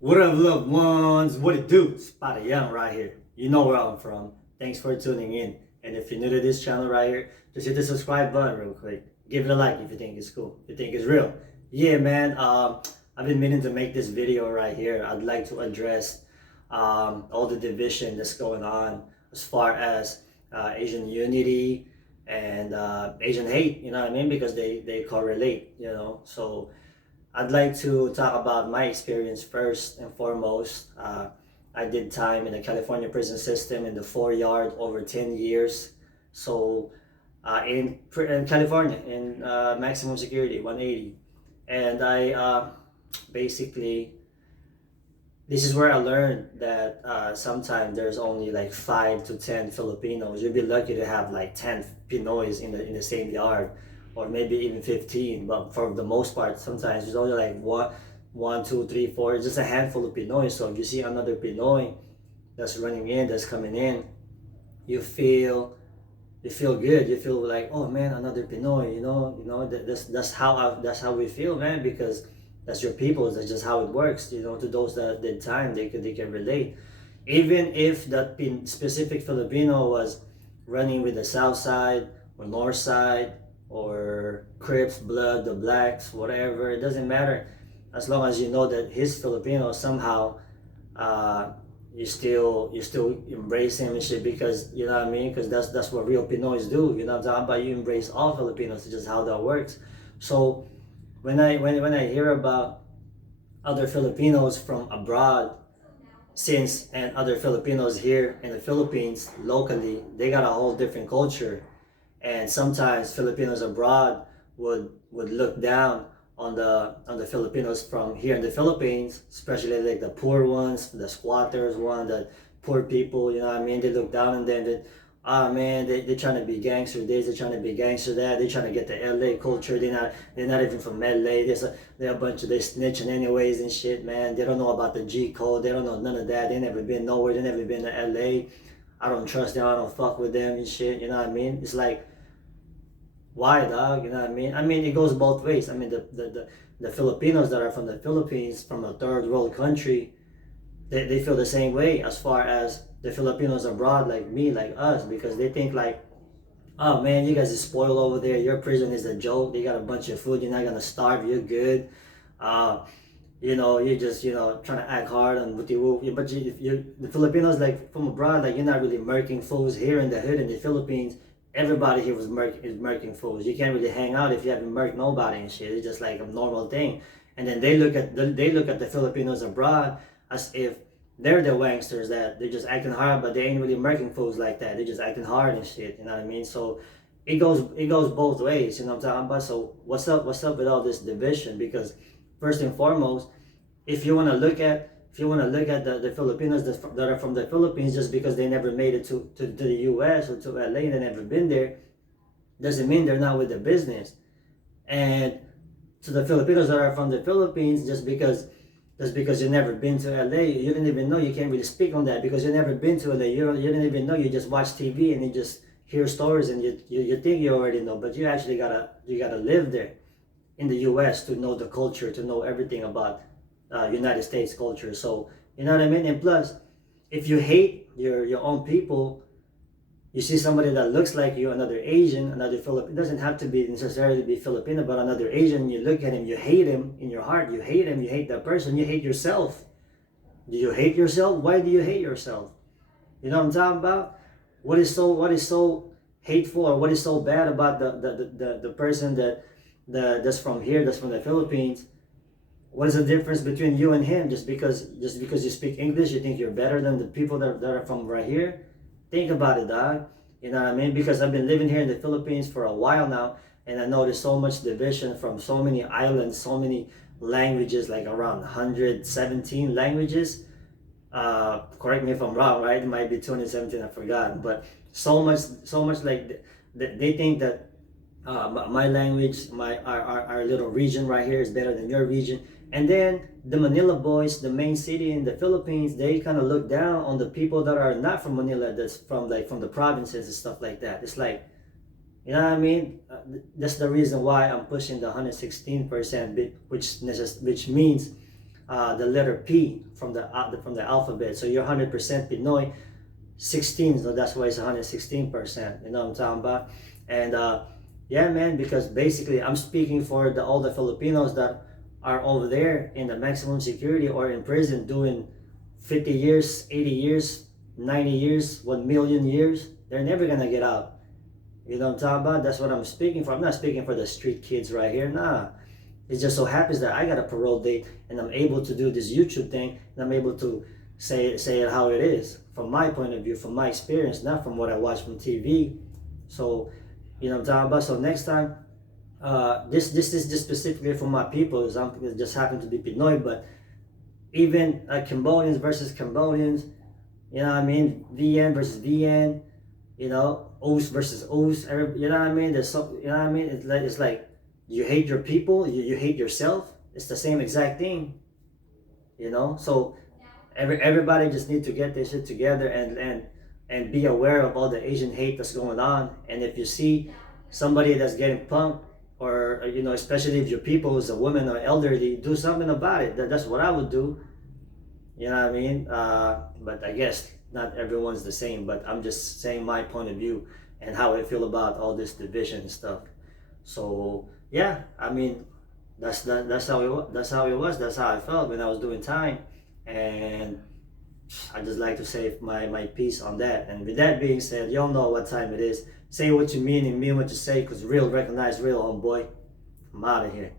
What up, loved ones? What it do? Spotty Young right here. You know where I'm from. Thanks for tuning in. And if you're new to this channel right here, just hit the subscribe button real quick. Give it a like if you think it's cool. If you think it's real. Yeah, man. I've been meaning to make this video right here. I'd like to address all the division that's going on as far as Asian unity and Asian hate. You know what I mean? Because they correlate. So I'd like to talk about my experience first and foremost. I did time in the California prison system in the 4 yard over 10 years. So in California, in maximum security, 180. And I basically, this is where I learned that sometimes there's only like 5 to 10 Filipinos. You'd be lucky to have like 10 Pinoys in the same yard, or maybe even 15. But for the most part, sometimes there's only like one, two, three, four. It's just a handful of Pinoys. So if you see another Pinoy that's running in, that's coming in, you feel good. You feel like, oh man, another Pinoy. That's how we feel, man, because that's your people. That's just how it works. To those that did time, they can relate. Even if that specific Filipino was running with the South Side or North Side or Crips, Blood, the Blacks, whatever, it doesn't matter. As long as you know that he's Filipino, somehow uh, you still embrace him and shit, because you know what I mean, because that's what real Pinoys do. You know what I'm talking about? You embrace all Filipinos. It's just how that works. So when I hear about other Filipinos from abroad, and other Filipinos here in the Philippines locally, they got a whole different culture. And sometimes Filipinos abroad would look down on the Filipinos from here in the Philippines, especially like the poor ones, the squatters, the poor people. You know what I mean? They look down on them. Ah man, they're trying to be gangster this, they're trying to be gangster that, they're trying to get the LA culture. They're not even from LA. They're a bunch of, they snitching anyways and shit, man. They don't know about the G code. They don't know none of that. They never been nowhere. They never been to LA. I don't trust them. I don't fuck with them and shit. You know what I mean? It's like, why, dog? You know what I mean? I mean, it goes both ways. I mean, the Filipinos that are from the Philippines, from a third world country, they feel the same way as far as the Filipinos abroad, like me, like us, because they think like, oh man, you guys is spoiled over there. Your prison is a joke. They got a bunch of food. You're not gonna starve. You're good. Uh, you're just trying to act hard and with you. But if you the Filipinos, like from abroad, like you're not really murking fools here in the hood in the Philippines. Everybody here is murking fools. You can't really hang out if you haven't murked nobody and shit. It's just like a normal thing. And then they look at the Filipinos abroad as if they're the wanksters, that they're just acting hard, but they ain't really murking fools like that. They're just acting hard and shit. You know what I mean? So it goes both ways. You know what I'm talking about? So what's up with all this division? Because first and foremost, if you want to look at the Filipinos that are from the Philippines, just because they never made it to the US or to LA, and they never been there, doesn't mean they're not with the business. And to the Filipinos that are from the Philippines, just because you never been to LA, you didn't even know. You can't really speak on that because you never been to LA. You didn't even know. You just watch TV and you just hear stories, and you think you already know, but you actually gotta live there in the US to know the culture, to know everything about United States culture. So you know what I mean. And plus, if you hate your own people, you see somebody that looks like you, another Asian, another Filipino, it doesn't have to be necessarily be Filipino, but another Asian, you look at him, you hate him in your heart, you hate him, you hate that person, you hate yourself. Do you hate yourself? Why do you hate yourself? You know what I'm talking about? What is so hateful, or what is so bad about the person that's from here, that's from the Philippines? What is the difference between you and him? Just because you speak English, you think you're better than the people that are from right here? Think about it, dog. You know what I mean? Because I've been living here in the Philippines for a while now, and I noticed so much division from so many islands, so many languages, like around 117 languages. Correct me if I'm wrong, right? It might be 217, I forgot. But so much like they think that my language, our little region right here is better than your region. And then the Manila boys, the main city in the Philippines, they kind of look down on the people that are not from Manila, that's from the provinces and stuff like that. It's like, you know what I mean? That's the reason why I'm pushing the 116%, which means the letter P from the alphabet. So you're 100% Pinoy, 16. So that's why it's 116%. You know what I'm talking about? And yeah, man, because basically I'm speaking for all the Filipinos that are over there in the maximum security or in prison doing 50 years, 80 years, 90 years, 1 million years. They're never gonna get out. You know what I'm talking about? That's what I'm speaking for. I'm not speaking for the street kids right here. Nah. It just so happens that I got a parole date and I'm able to do this YouTube thing and I'm able to say it how it is from my point of view, from my experience, not from what I watch from TV. So, you know what I'm talking about? So next time, this is just specifically for my people. It just happen to be Pinoy, but even Cambodians versus Cambodians, you know what I mean? VN versus VN, you know, Os versus Os. You know what I mean? There's some, you know what I mean? It's like you hate your people, you hate yourself. It's the same exact thing, you know. So everybody just need to get this shit together and be aware of all the Asian hate that's going on. And if you see somebody that's getting punked, or you know, especially if your people is a woman or elderly, do something about it. That's what I would do. You know what I mean? But I guess not everyone's the same. But I'm just saying my point of view and how I feel about all this division and stuff. So yeah, I mean, that's how it was. That's how it was. That's how I felt when I was doing time, and I just like to say my piece on that. And with that being said, y'all know what time it is. Say what you mean and mean what you say, because real recognize real, homeboy. I'm out of here.